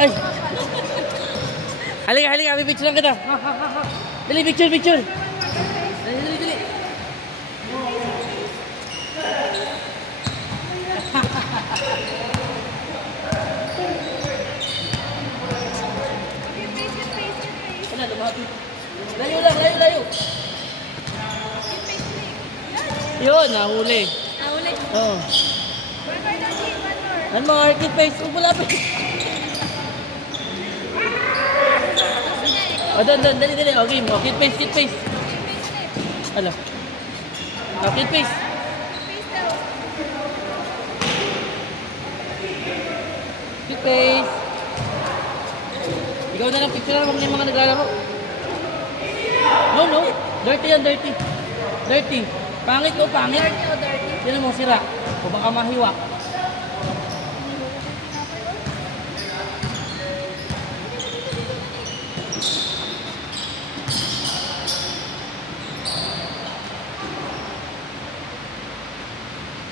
Ay! Halika, halika. May picture lang kita. Dali, picture, picture. Dali, dali, dali. Wala, lumapit. Layo lang, layo, layo. Yun, nahuli. Nahuli? Oo. One more, cute face. Lumapit. O, doon, doon. Dali, dali. O, game. O, cute face, cute face. Hala. O, cute face. Cute face. Ikaw na lang, picture na lang yung mga naglalaro. No, no. Dirty yan, dirty. Dirty. Pangit o, pangit. Dirty o dirty? Tinan mo, sira. O baka mahiwa.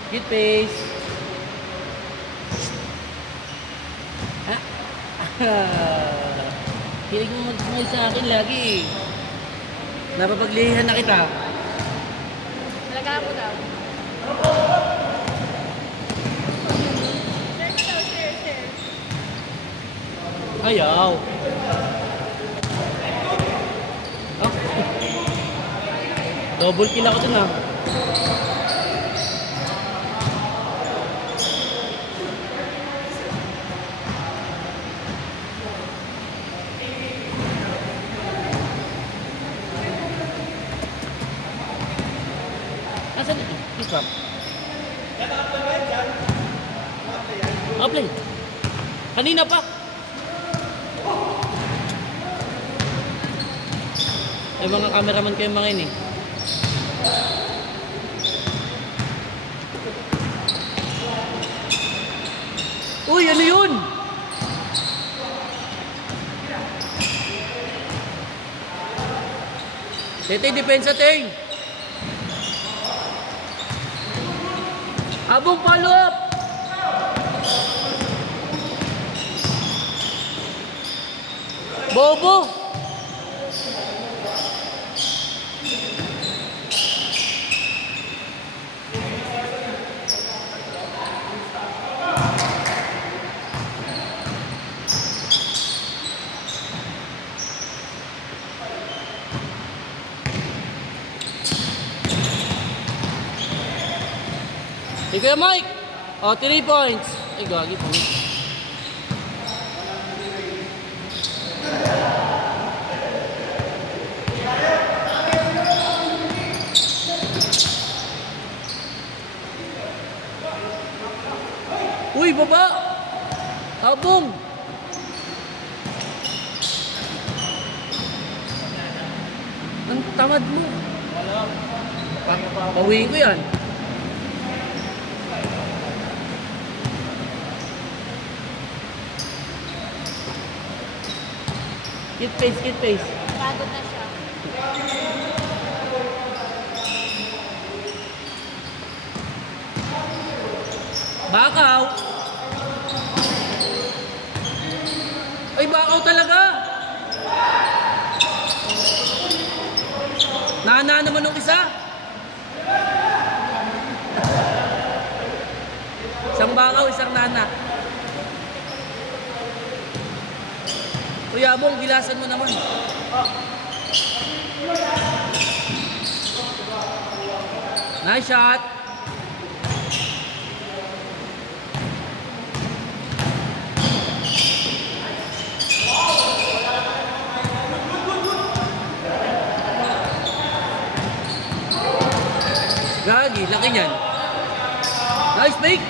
Cute face. Hilig mo mag-smile sa akin lagi. Napapaglihan na kita. Talaga mo daw. Share, share. Ayaw. Oh. Double kill ako dun ah. Asan ito? Stop. Apply. Kanina pa. Yung mga cameraman kayo mga ini. Uy, ano yun? Tete, depensa, Teng. Abong follow up. Bobo. Kuya Mike. Oh, 3 points. Ay, gagi po. Uy, baba. Abong. Ang tamad mo. Bawiin ko yan. Cute face, cute face. Pagod na siya. Bakaw. Ay, bakaw talaga. Nana naman nung isa. Isang bakaw, isang nana. Kuya Abong, gilasan mo naman. Nice shot. Gagi, laki niyan. Nice make.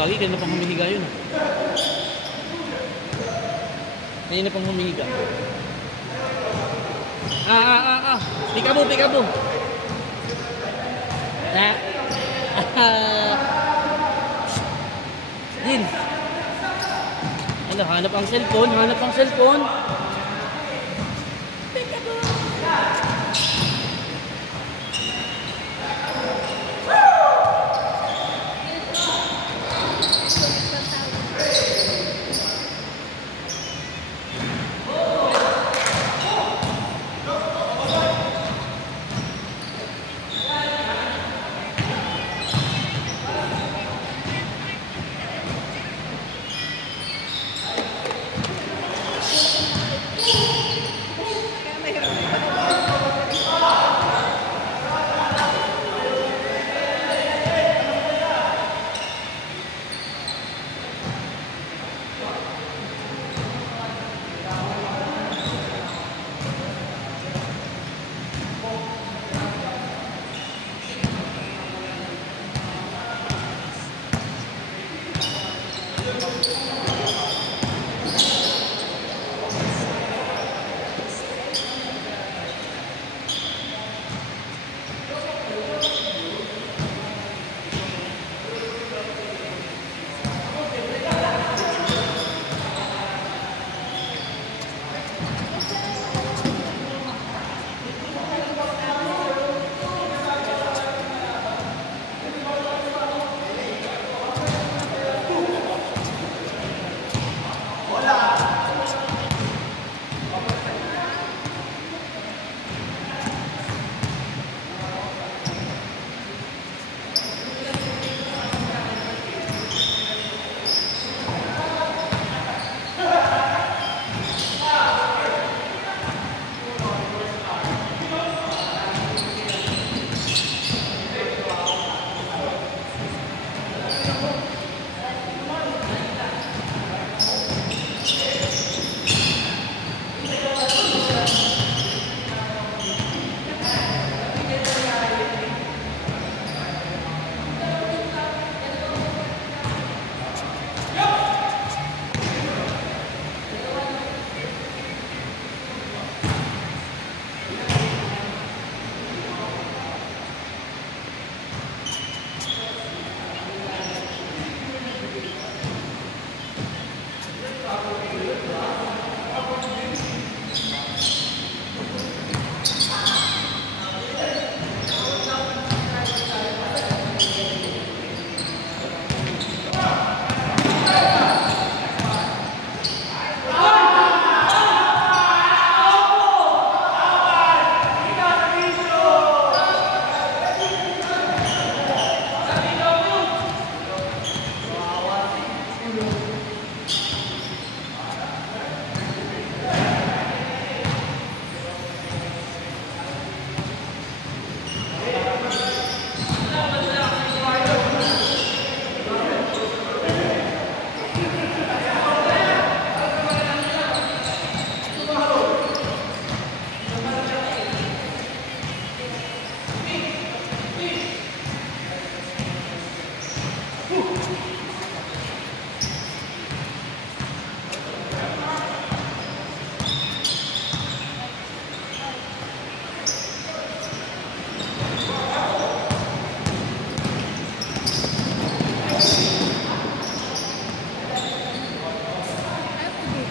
Gagi, kanina pang humihiga yun. Kanina pang humihiga. Pikabo, pikabo. Din. Ano? Hanap ang cellphone, hanap ang cellphone.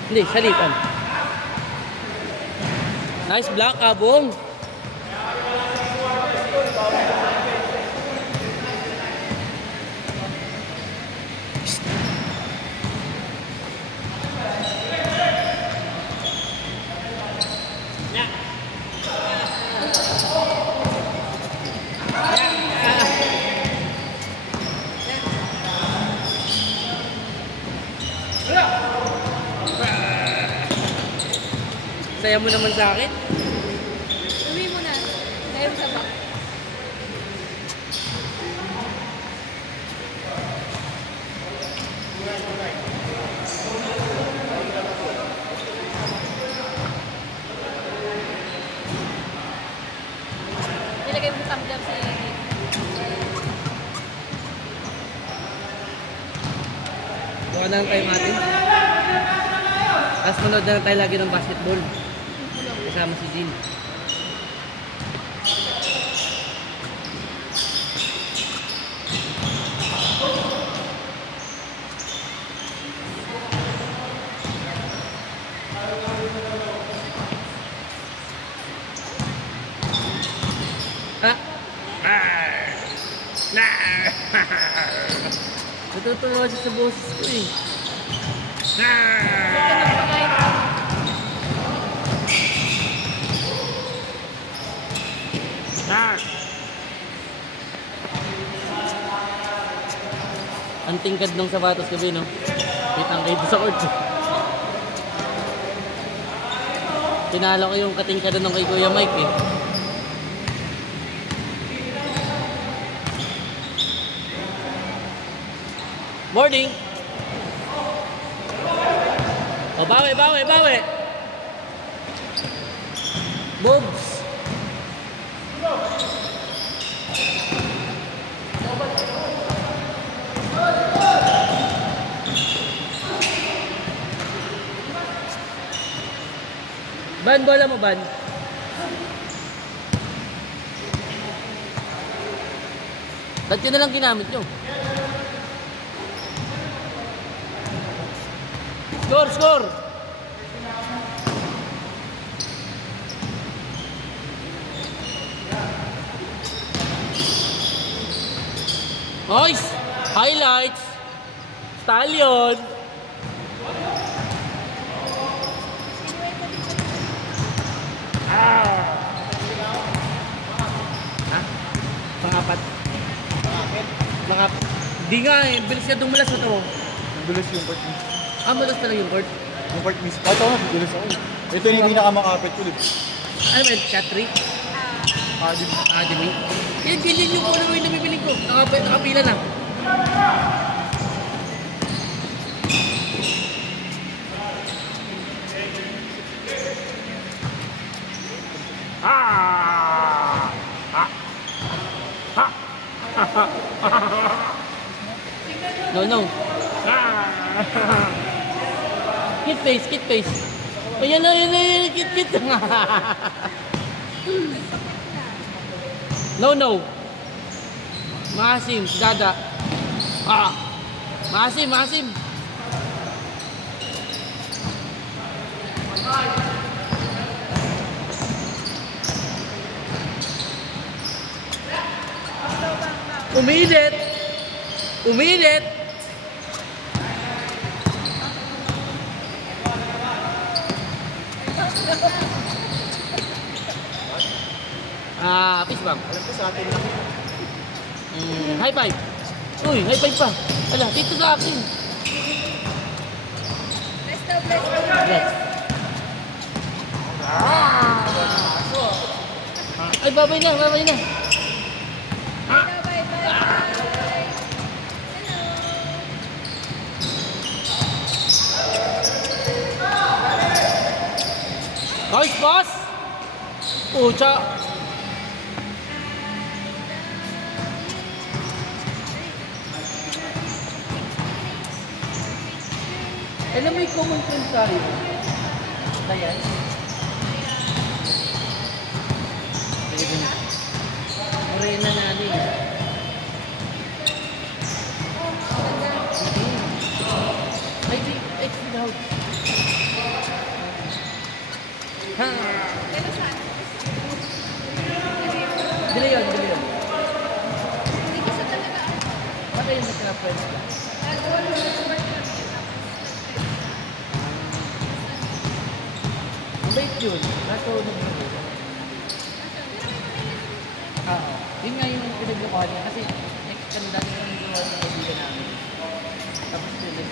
Hindi, salitan. Nice block, Abong. Saya mo naman sa akin. Uwi mo na. Dahil sa back. Ilagay mo thumbs sa ilagay. Buka na lang tayo natin. Tapos manood na lang tayo lagi ng basketball. Kasama si Jean. Natutuwa siya sa boses ko eh. Ang tingkad ng sapatos gabi, no? Kitang kayo sa court. Tinalo ko yung katingkad ng kay Kuya Mike eh. Morning! O, bawi, bawi, bawi! Boobs! Ban, bola mo, Ban. Ba't yun na lang ginamit nyo? Score, score! Nice! Highlights! Stallion! Ha? Pangapat. Pangapat. Di nga eh. Bilis ka dumulas na to. Nadulas yung court mismo. Ah, malas talaga yung court. Yung court mismo. Ito nga, nadulas ako. Ito na yung pinakamakapit ko. Ano ba yun? Chatry? Academy? Yan, ganyan yung colorway na bibili ko. Nakapila na. No, no. Kid face, kid face. Ayan na, kid, kid. No, no. Maasim, dada. Maasim, maasim. Umilit. Umilit. Fist bump. Alam ko sa atin lang. High five. Uy, high five pa. Ala, dito sa akin. Bless daw, bless daw. Yes. Ay, babay na, babay na. Bye, bye, bye. Nice boss. Pucha. Alam mo yung common friend tayo. Ayan. Morena na ano eh. Ay, di, exit out. Ha! Pero saan? Dili yun, dili yun. Hindi ko siya talaga ano. Baka yun na friends ka. Mabait yun. Natulog mo yun. Yun nga yung pinaglukuhan niya. Kasi next kan dati yung pinaglukuhan ng kaibigan namin. Tapos yun.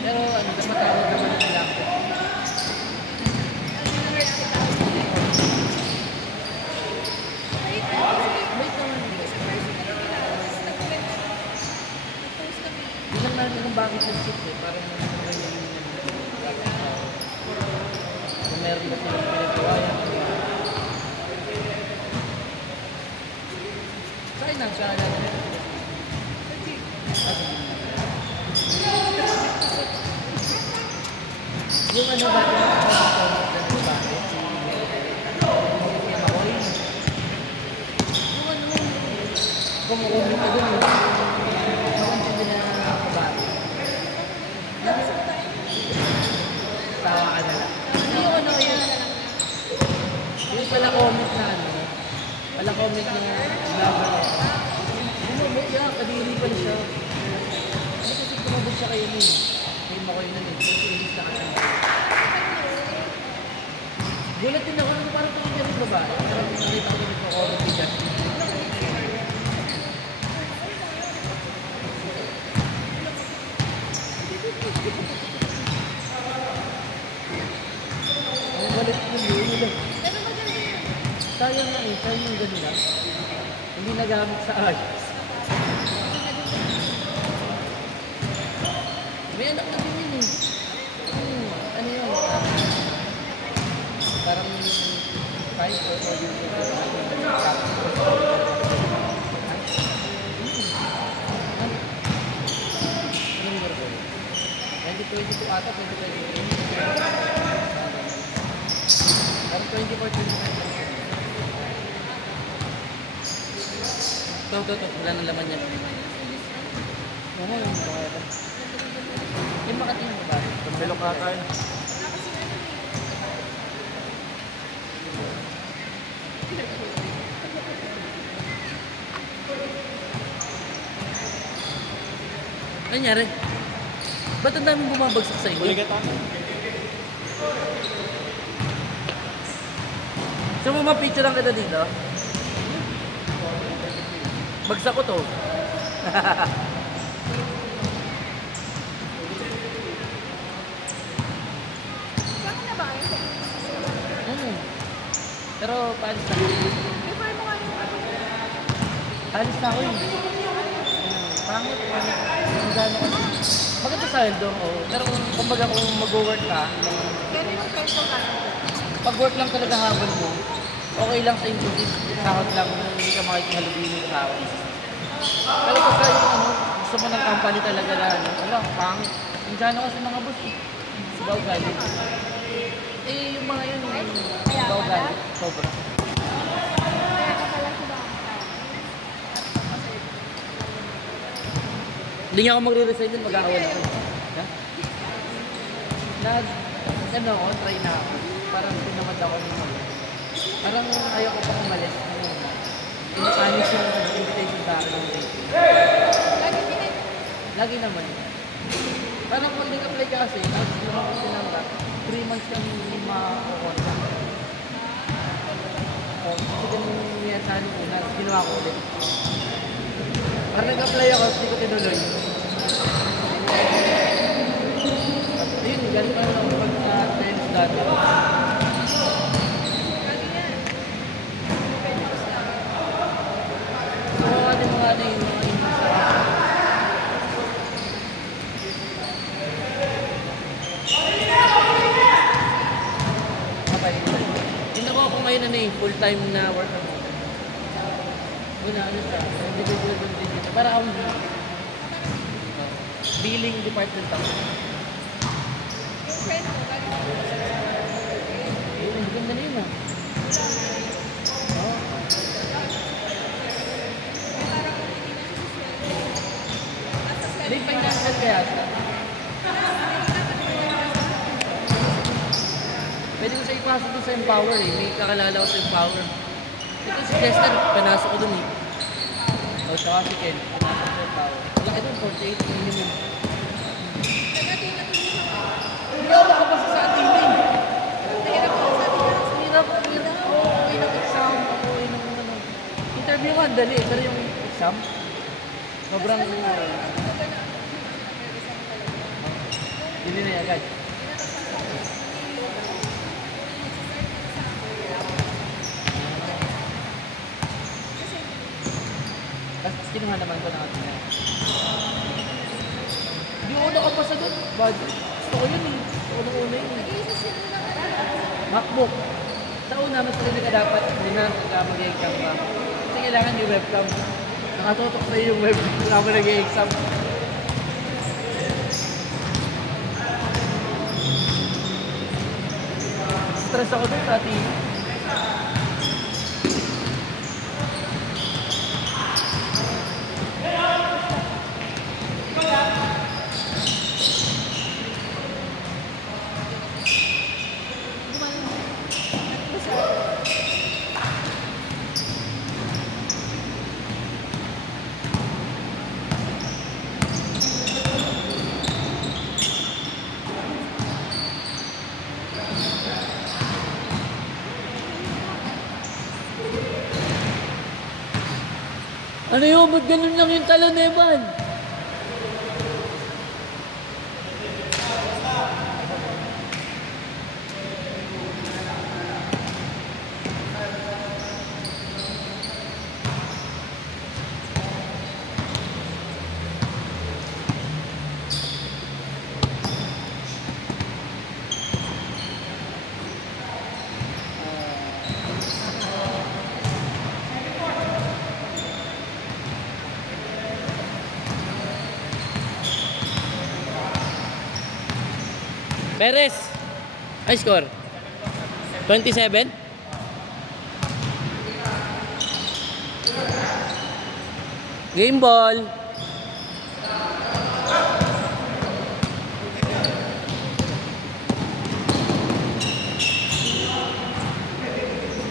Pero ano, matawag naman nila ako. Wait naman. Bilang namin kung bakit yung shift eh. Parang kung meron ba silang pinaglukuhan. Saan nagkaalala na? Yung ano ba yung bakit? Yung ano, kumukumit ka dun eh. Nakunsin din na kabago. Tawa ka na lang. Yung ano yun? Yung pala comment na ano. Pala comment na vlogger. Bumabot yan, kadiri pa siya. siya kayo nun. Kay Makoy nun eh. Ilis na kasi. Gulat din ako nung parang tumigyan ng babae. Pero nakita ko dito ako ng bigas. Ang balik yung yun. Pero maganda yun. Sayang nga eh. Sayang yung ganun. Hindi nagamit sa ayos. May anak na din yun eh. Ano yun? Parang 5 or 4 years ago. Anong number ko? 2022 ata, 2023. Parang 24-25. Ito. Wala nang laman yan. Oo, yung mga ito. Yung makatingin mo ba? Pambelok ata yun. Ano nangyari? Ba't ang daming bumabagsak sa inyo? Buligat ako. So, mapicture lang kita dito. Bagsak ko to. Saan na ba kayo? Pero paalis na. Prefer mo kayo. Paalis na ako yun. Pangit. Ang gano'n kasi. Maganda sa sweldo, oo. Pero kumbaga kung mag-work ka, Ganun yung peso ka. pag-work lang talaga habang mo, okay lang sa inclusive sahod lang, hindi ka makikihalubin yung sahod. Pero pagka yung gusto mo ng company talaga na wala, pangit. Ang gano'n kasi mga boss, sigaw galit. Yung mga yun, sigaw galit. Sobra. Kaya ka pala si Bangka. Hindi nga ako magre-resign din, mag-aawan ako. Try na ako. Parang pinamad ako nito. Parang ayaw ko pa umalis. Pinipanis yung invitation sa akin ng dating. Lagi pinag... Lagi naman. Parang kung nag-apply ka kasi, tapos yung ako sinanggap, 3 months lang hindi makakonta. Kasi ganun yung nangyayari sa akin una, tapos ginawa ko ulit. Parang nag-apply ako, tapos hindi ko tinuloy. Ayun, ganun pa lang pag sa friends dati. Lagi yan. So, yung mga Ginawa ko ngayon full-time na work from home. Una, individual contributor. Para akong billing department ako. Yung friend mo, lagi mo. Ayun, ganda na yun ah. Oo. May financial kaya siya. Pwede ko siya ipasok doon sa Empower eh. May kakalala ko sa Empower. Ito si Chester, pinasok ko doon eh. O, tsaka si Ken, pinasok ko sa Empower. Wala ito, 48 minimum. Nag-ating na tuloy mo. Hindi ako makapasa sa ating din. Nahirap ako sa ating na. Hirap ako. Okay ng exam. Okay ng ano. Interview nga, dali. Pero yung exam, sobrang hindi na agad. Tapos kinuha naman ko na atin. Hindi ko nakapasa doon. Gusto ko yun eh. Unang-una yun eh. Nag-iisa sila lang. MacBook. Sa una, mas rin ka dapat hindi na mag-exam ka. Kasi kailangan yung webcam. Nakatutok na yung webcam na mo nag-exam. Stress ako dun sa ating. Ano yun? Ba't ganun lang yung talon, Evan? Perez. High score. 27. Game ball.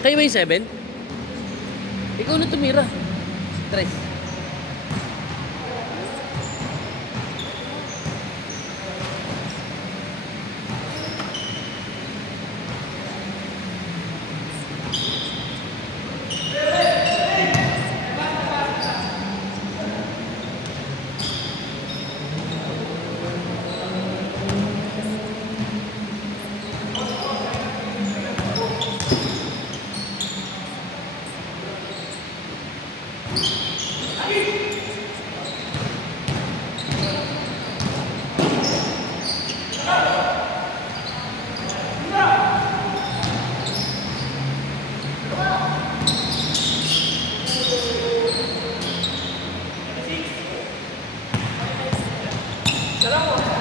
Kayo ba yung 7? Ikaw na tumira. 3. Salamat.